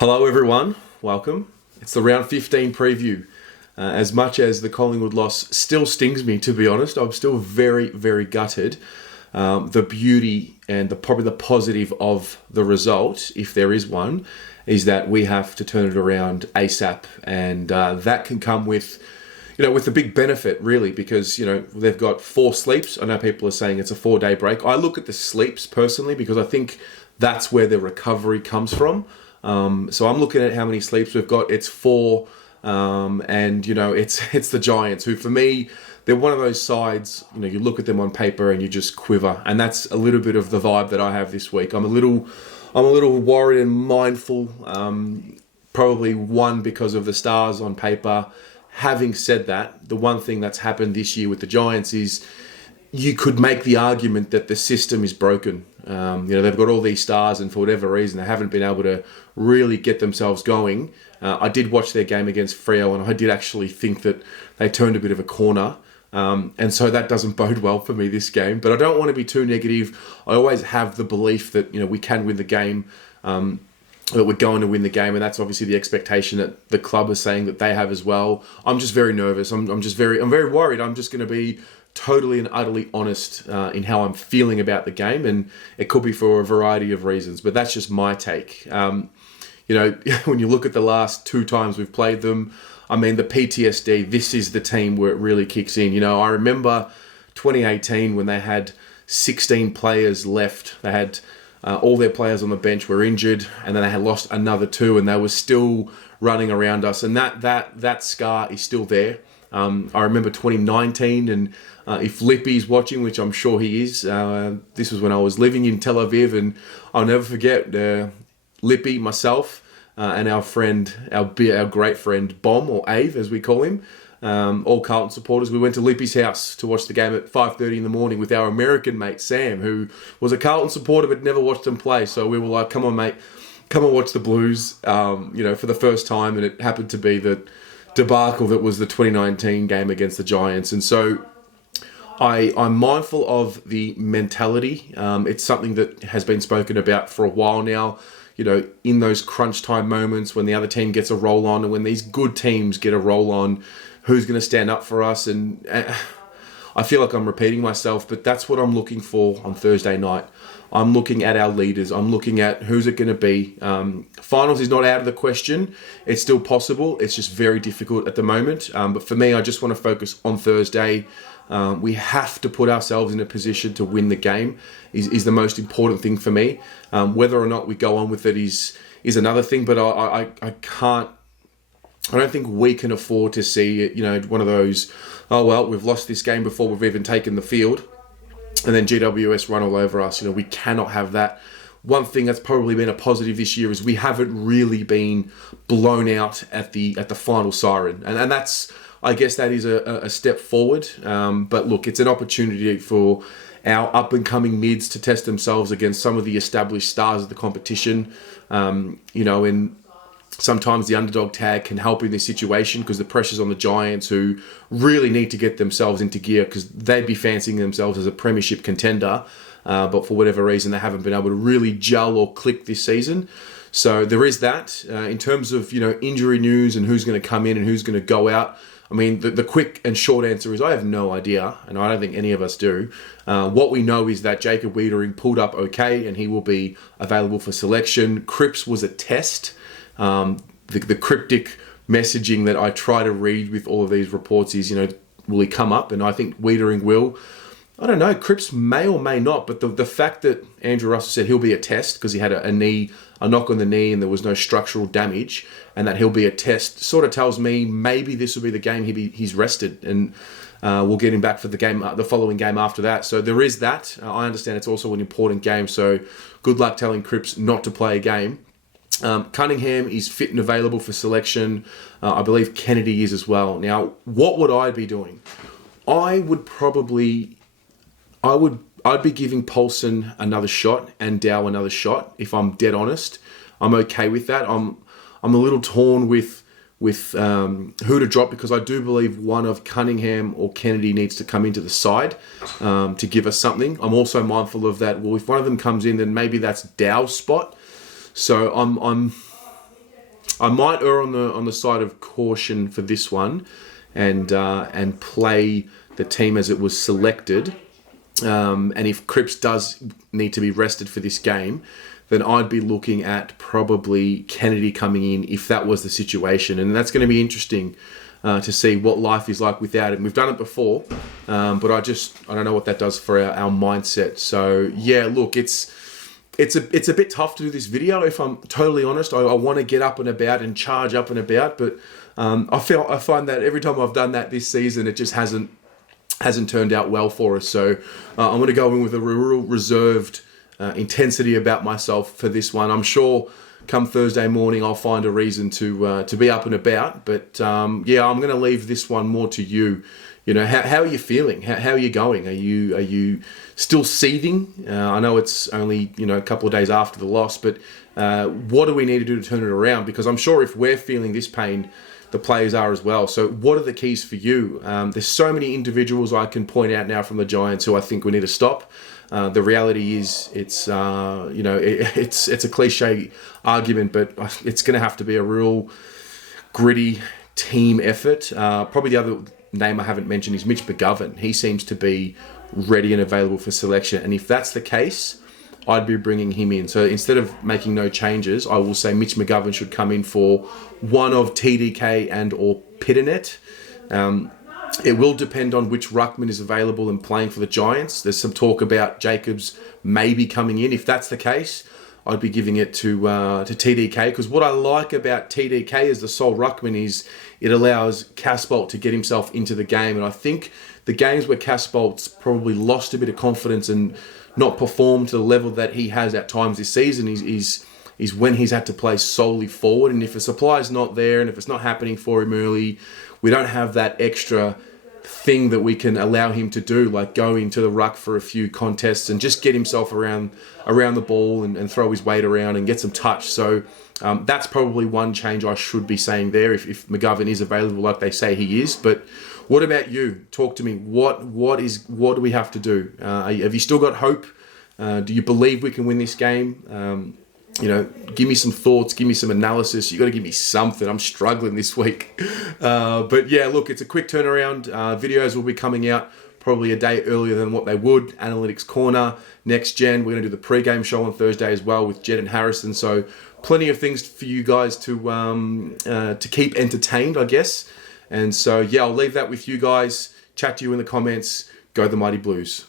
Hello everyone, welcome. It's the round 15 preview. As much as the Collingwood loss still stings me, to be honest, I'm still very, very gutted. The beauty and probably the positive of the result, if there is one, is that we have to turn it around ASAP, and that can come with a big benefit, really, because, they've got 4 sleeps. I know people are saying it's a 4-day break. I look at the sleeps personally because I think that's where the recovery comes from. So I'm looking at how many sleeps we've got. It's 4, and it's the Giants, who for me, they're one of those sides. You look at them on paper and you just quiver, and that's a little bit of the vibe that I have this week. I'm a little worried and mindful. Probably one because of the stars on paper. Having said that, the one thing that's happened this year with the Giants is you could make the argument that the system is broken. They've got all these stars, and for whatever reason, they haven't been able to really get themselves going. I did watch their game against Freo, and I did actually think that they turned a bit of a corner. And so that doesn't bode well for me this game. But I don't want to be too negative. I always have the belief that we can win the game, that we're going to win the game, and that's obviously the expectation that the club is saying that they have as well. I'm just very nervous. I'm very worried. I'm just going to be totally and utterly honest in how I'm feeling about the game, and it could be for a variety of reasons, but that's just my take. When you look at the last 2 times we've played them, I mean, the PTSD, this is the team where it really kicks in. I remember 2018 when they had 16 players left. They had all their players on the bench were injured, and then they had lost another 2, and they were still running around us, and that scar is still there. I remember 2019, and if Lippy's watching, which I'm sure he is, this was when I was living in Tel Aviv, and I'll never forget Lippy, myself, and our great friend Bom, or Ave as we call him, all Carlton supporters. We went to Lippy's house to watch the game at 5:30 in the morning with our American mate Sam, who was a Carlton supporter but never watched them play. So we were like, "Come on, mate, come and watch the Blues," for the first time, and it happened to be the debacle that was the 2019 game against the Giants. And so I'm mindful of the mentality. It's something that has been spoken about for a while now. In those crunch time moments when the other team gets a roll on, and when these good teams get a roll on, who's going to stand up for us? And I feel like I'm repeating myself, but that's what I'm looking for on Thursday night. I'm looking at our leaders. I'm looking at who's it going to be. Finals is not out of the question. It's still possible. It's just very difficult at the moment. But for me, I just want to focus on Thursday. We have to put ourselves in a position to win the game is the most important thing for me. Whether or not we go on with it is another thing, but I can't. I don't think we can afford to see one of those, oh, well, we've lost this game before we've even taken the field, and then GWS run all over us. We cannot have that. One thing that's probably been a positive this year is we haven't really been blown out at the final siren, and that's, I guess that is a step forward. But look, it's an opportunity for our up-and-coming mids to test themselves against some of the established stars of the competition. And sometimes the underdog tag can help in this situation because the pressure's on the Giants, who really need to get themselves into gear because they'd be fancying themselves as a premiership contender. But for whatever reason, they haven't been able to really gel or click this season. So there is that. In terms of, injury news and who's going to come in and who's going to go out, I mean, the quick and short answer is I have no idea, and I don't think any of us do. What we know is that Jacob Wiedering pulled up okay, and he will be available for selection. Cripps was a test. The cryptic messaging that I try to read with all of these reports is, will he come up? And I think Wiedering will. I don't know, Cripps may or may not, but the fact that Andrew Russell said he'll be a test because he had a knock on the knee and there was no structural damage, and that he'll be a test sort of tells me maybe this will be the game he's rested, and we'll get him back for the following game after that. So there is that. I understand it's also an important game, so good luck telling Cripps not to play a game. Cunningham is fit and available for selection. I believe Kennedy is as well. Now, what would I be doing? I'd be giving Paulson another shot and Dow another shot. If I'm dead honest, I'm okay with that. I'm a little torn with who to drop because I do believe one of Cunningham or Kennedy needs to come into the side to give us something. I'm also mindful of that. Well, if one of them comes in, then maybe that's Dow's spot. So I'm I might err on the side of caution for this one, and play the team as it was selected. And if Cripps does need to be rested for this game, then I'd be looking at probably Kennedy coming in if that was the situation. And that's going to be interesting to see what life is like without him. We've done it before, but I don't know what that does for our mindset. So yeah, look, it's a bit tough to do this video, if I'm totally honest. I want to get up and about and charge up and about, but I find that every time I've done that this season, it just hasn't turned out well for us. So I'm going to go in with a real reserved intensity about myself for this one. I'm sure come Thursday morning I'll find a reason to be up and about. But yeah, I'm going to leave this one more to you. You know, how are you feeling? How are you going? Are you still seething? I know it's only, you know, a couple of days after the loss, but what do we need to do to turn it around? Because I'm sure if we're feeling this pain, the players are as well. So what are the keys for you? There's so many individuals I can point out now from the Giants who I think we need to stop. The reality is, it's a cliche argument, but it's going to have to be a real gritty team effort. Probably the other name I haven't mentioned is Mitch McGovern. He seems to be ready and available for selection, and if that's the case, I'd be bringing him in. So instead of making no changes, I will say Mitch McGovern should come in for one of TDK and or Pitternet. It will depend on which ruckman is available and playing for the Giants. There's some talk about Jacobs maybe coming in. If that's the case, I'd be giving it to TDK, because what I like about TDK as the sole ruckman is it allows Casbolt to get himself into the game. And I think the games where Casbolt's probably lost a bit of confidence and not performed to the level that he has at times this season is when he's had to play solely forward. And if a supply is not there and if it's not happening for him early, we don't have that extra thing that we can allow him to do, like go into the ruck for a few contests and just get himself around the ball and throw his weight around and get some touch. So that's probably one change I should be saying there if McGovern is available like they say he is. But what about you? Talk to me. What do we have to do? Have you still got hope? Do you believe we can win this game? Give me some thoughts, give me some analysis. You got to give me something. I'm struggling this week. But yeah, look, it's a quick turnaround. Videos will be coming out probably a day earlier than what they would. Analytics Corner, Next Gen. We're going to do the pre-game show on Thursday as well with Jed and Harrison. So plenty of things for you guys to keep entertained, I guess. And so, yeah, I'll leave that with you guys. Chat to you in the comments. Go the Mighty Blues.